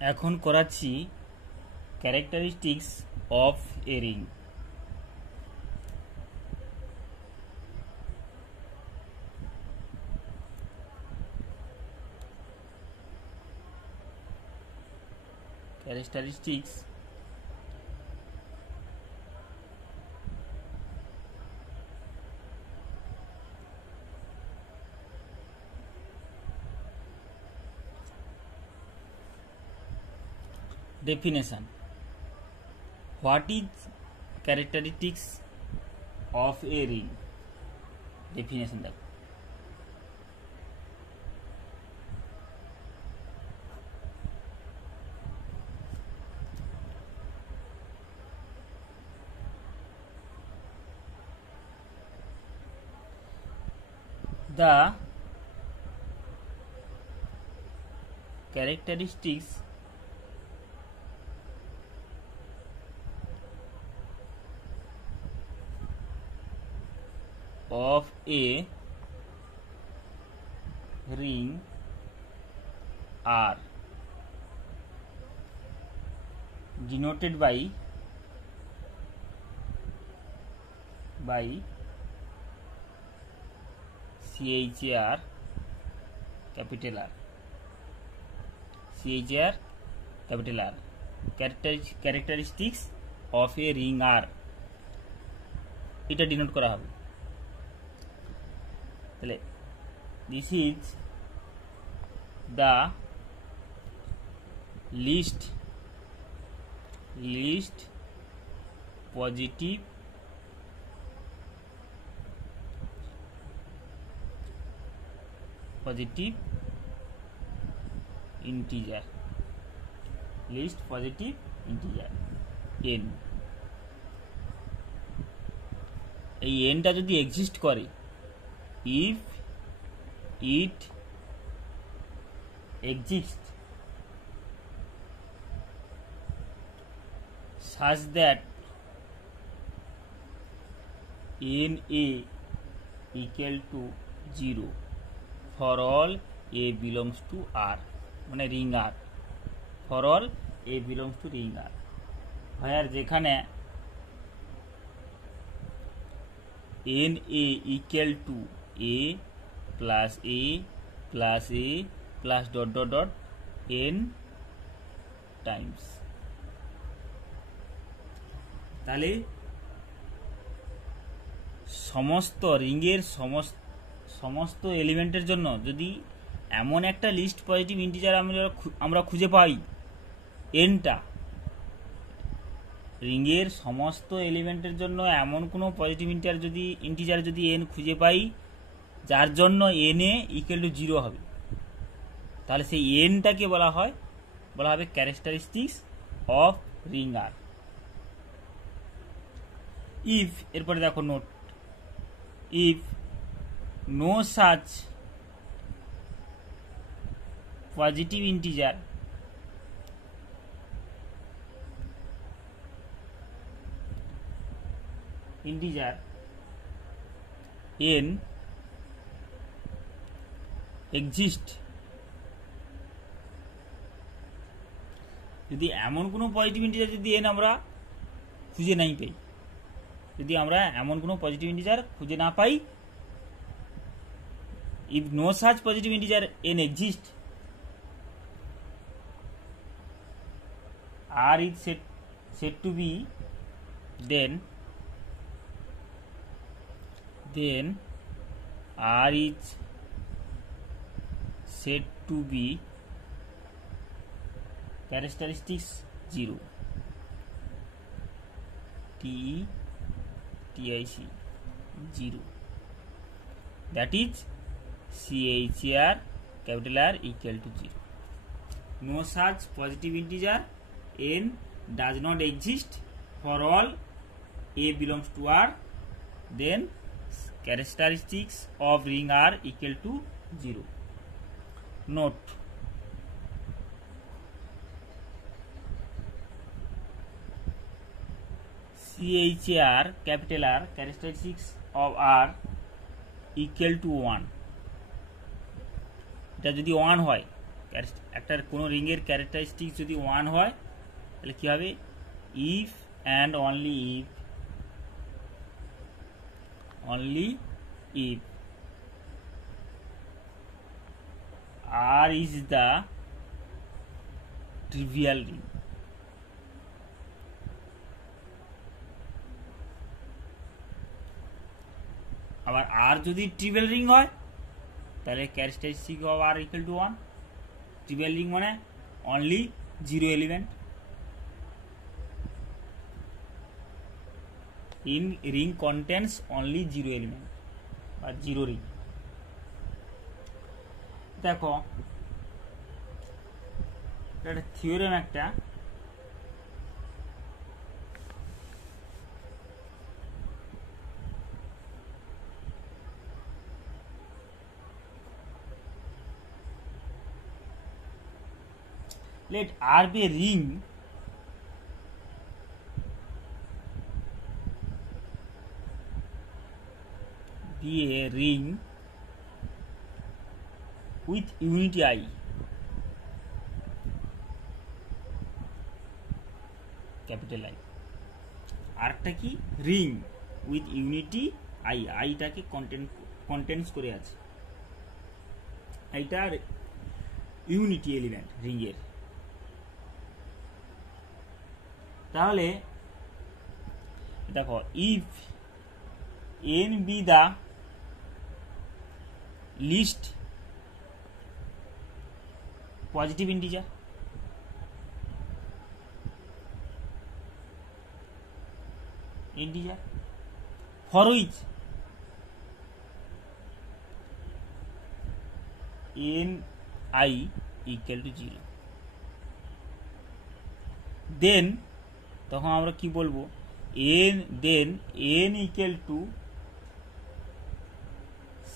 এখন করাচ্ছি characteristics of A ring. Characteristics definition. What is characteristics of a ring? Definition দেখো। The characteristics of a ring are denoted by CHR capital R, CHR capital R. Characteristics of a ring are এটা denote করা হবে। তাহলে this is the least positive integer, least positive integer n। এই nটা যদি এক্সিস্ট করে, if it exists such that na equal to 0 for all a belongs to R, মানে ring R, for all a belongs to ring R, where যেখানে na equal to a plus dot dot dot n times। তাহলে সমস্ত রিংয়ের সমস্ত এলিমেন্টের জন্য যদি এমন একটা লিস্ট পজিটিভ ইন্টিজার আমরা খুঁজে পাই, এনটা রিংয়ের সমস্ত এলিমেন্টের জন্য এমন কোনো পজিটিভ ইন্টিজার যদি এন খুঁজে পাই যার জন্য এন এ ইকুয়াল টু 0 হবে, তাহলে সেই এনটাকে বলা হবে characteristics of ring R. If, এরপরে দেখো note, if no such positive integer n exist, যদি এমন কোনো পজিটিভ ইন্টিজার যদি n আমরা খুঁজে নাই পাই, যদি আমরা এমন কোনো পজিটিভ ইন্টিজার খুঁজে না পাই, if no such positive integer n exist, R is said to be, then R is said to be characteristics 0, TIC 0, that is CHR capital R equal to 0. No such positive integer n does not exist for all a belongs to R, then characteristics of ring R equal to 0. Note, CHR capital R characteristics of R equal to 1, এটা যদি 1 হয় একটা কোনো রিংয়ের ক্যারেক্টারিস্টিক যদি 1 হয় তাহলে কি হবে, if and only if R is the trivial ring. আবার R যদি ট্রিভিয়াল রিং হয় তাহলে characteristic of R equal to 1। Trivial ring মানে only 0 element. In ring contents only 0 element বা 0 রিং। দেখো এটা থিওরেম একটা, let R be a ring with unity I. Capital I. আরেকটা কি, রিং উইথ ইউনিটি আই, আইটাকে কন্টেন্টস করে আছে, এইটা ইউনিটি এলিমেন্ট রিংয়ের। তাহলে দেখো, if n be the least positive integer, for which n(i) equal to 0, then তখন আমরা কি বলবো, then n equal to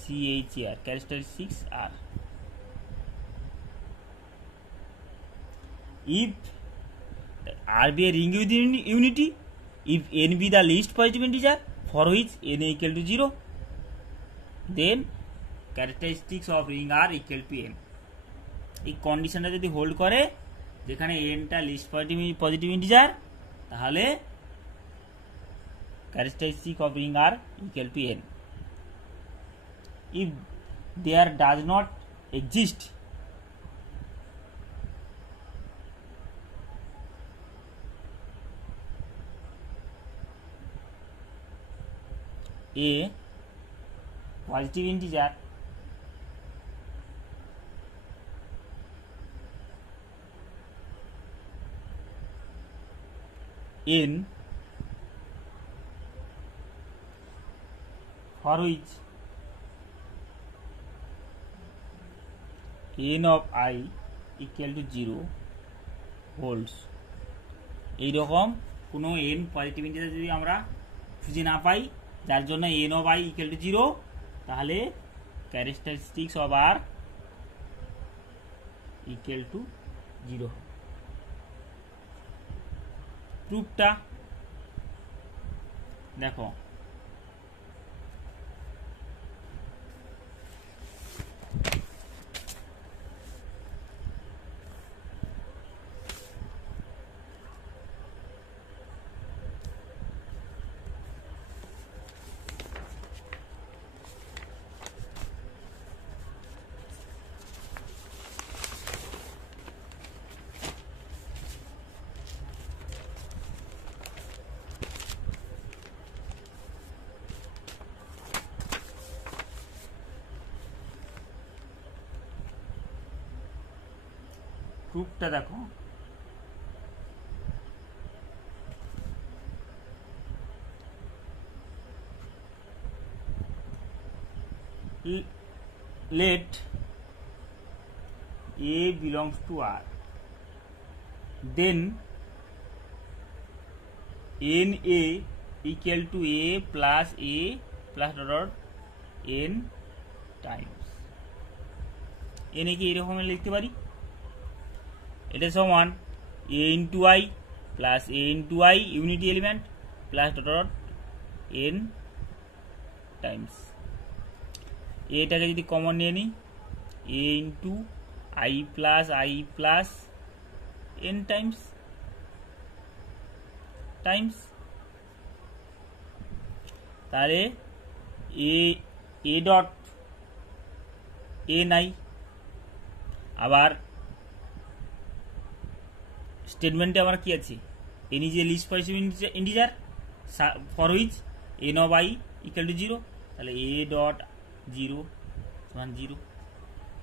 CHR, characteristics R. If R be a ring with unity, if n be the least positive integer for which n equal to 0, then characteristics of ring R equal to n. এই কন্ডিশনটা যদি হোল্ড করে, যেখানে n টা list positive integer, তাহলে characteristic of ring R equal to n. If there does not exist a positive integer n for which n of I equal to 0 holds, এইরকম কোনো n positive integer যদি আমরা খুঁজে না পাই যার জন্য n of I equal to 0, তাহলে characteristics of R equal to 0। প্রুফটা দেখো, প্রুফটা দেখো, let A belongs to R, then NA equal to A plus dot n times n কে এরকম লিখতে পারি, এটা সমান a into I plus a into I unity element plus dot n Times, এটাকে যদি কমন নিয়ে নিই, a into i plus n times তাহলে a ডট n i। আবার স্টেটমেন্টে আমার কি আছে, n is a least positive integer for which n of I equal to 0, তাহলে a ডট 0 সমান 0।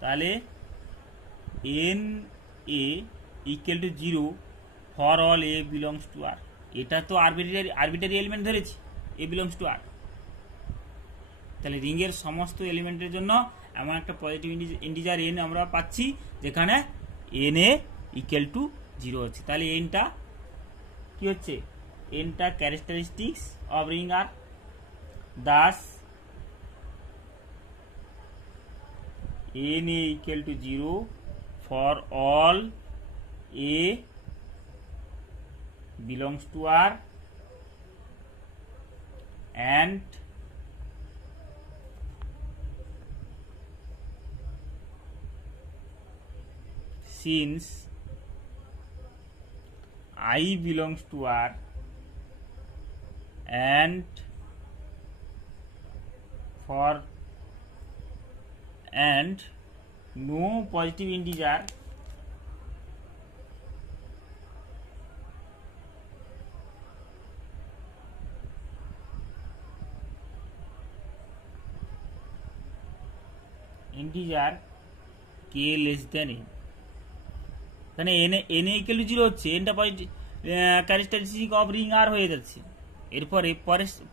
তাহলে n a equal to 0 for all a belongs to R। এটা তো আরবিটারি এলিমেন্ট ধরেছি, a belongs to R। তাহলে রিংয়ের সমস্ত এলিমেন্টের জন্য এমন একটা পজিটিভ ইন্টিজার n আমরা পাচ্ছি যেখানে n a ইকুয়াল টু 0 হচ্ছে। তাহলে nটা কি হচ্ছে, nটা characteristics of ring R. Thus n a equal to 0 for all a belongs to R and since I belongs to R and no positive integer k less than n। এখানে n equal to 0 হচ্ছে, nটা characteristic of ring R হয়ে যাচ্ছে। এরপরে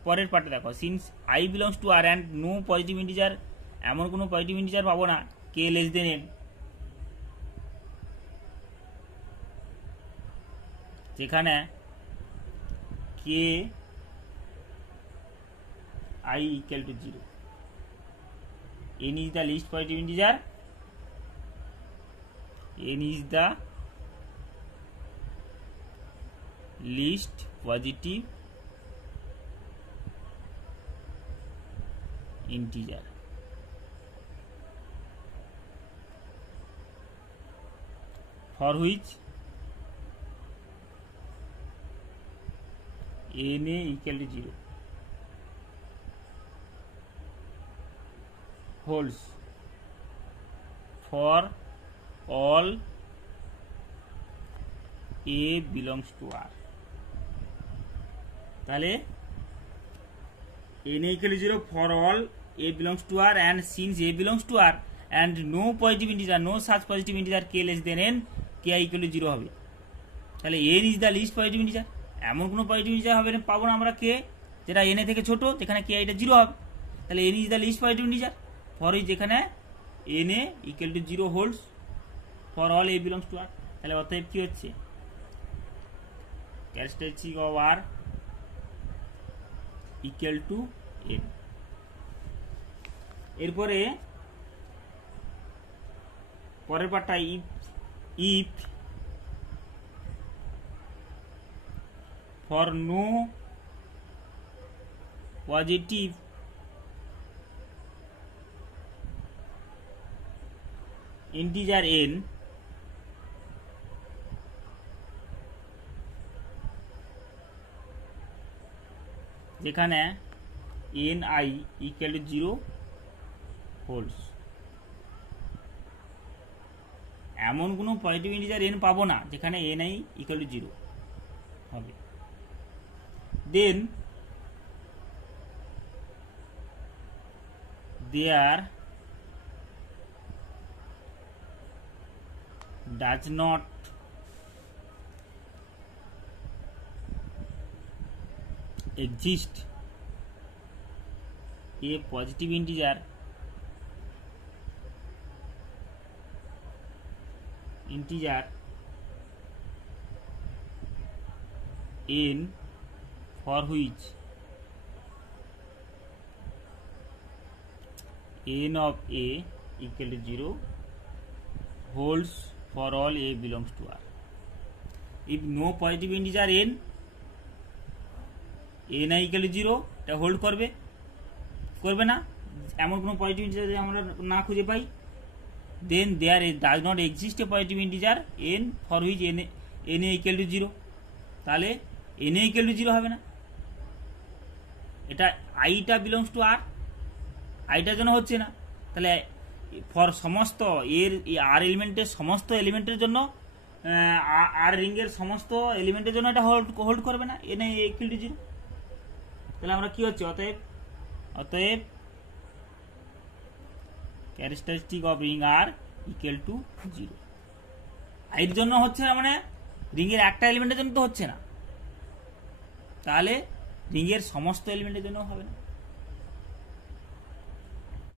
পরের পার্টে দেখো, since i belongs to R and no positive integer, এমন কোনো পজিটিভ ইন্টিজার পাবো না k লেস দেন n, যেখানে k I equal to 0, n is the least positive integer, n is the least positive integer for which n a equal to 0 holds for all a belongs to R। তাহলে n equal to 0 for all a belongs to R and since a belongs to R and no positive integer, no such positive integer k less than n, k equal to 0 হবে। তাহলে n is the least positive integer, এমন কোনো positive integer হবে না, পাবো না আমরা k যেটা n থেকে ছোট, যেখানে k এটা 0 হবে। তাহলে n is the least positive integer for which যেখানে n a equal to 0 holds for all a belongs to R। তাহলে অতএব কি হচ্ছে, characteristic of R equal to n। এরপরে পরের পার্টটা if for no positive integer n যেখানে n I equal to 0 holds, এমন কোনো পজিটিভ ইন্টিজার n পাবো না যেখানে n I equal to 0 হবে। then there does not exist a positive integer n for which n of a equal to 0 holds for all a belongs to R। if no positive integer n I equal to 0 এটা হোল্ড করবে না, এমন কোনো positive integer আমরা না খুঁজে পাই, then there does not exist a positive integer n for which n equal to 0, তাহলে n equal to 0 হবে না। এটা আইটা বিলংস টু আর, আইটার জন্য হচ্ছে না, তাহলে ফর সমস্ত এর আর এলিমেন্টের সমস্ত এলিমেন্টের জন্য আর রিংয়ের সমস্ত এলিমেন্টের জন্য এটা হোল্ড করবে না n ইকুয়াল টু 0। তাহলে আমরা কি হচ্ছে, অতএব characteristic of ring R equal to 0। এর জন্য হচ্ছে না মানে রিংয়ের একটা এলিমেন্টের জন্য তো হচ্ছে না, তাহলে রিংয়ের সমস্ত এলিমেন্টের জন্য হবে না।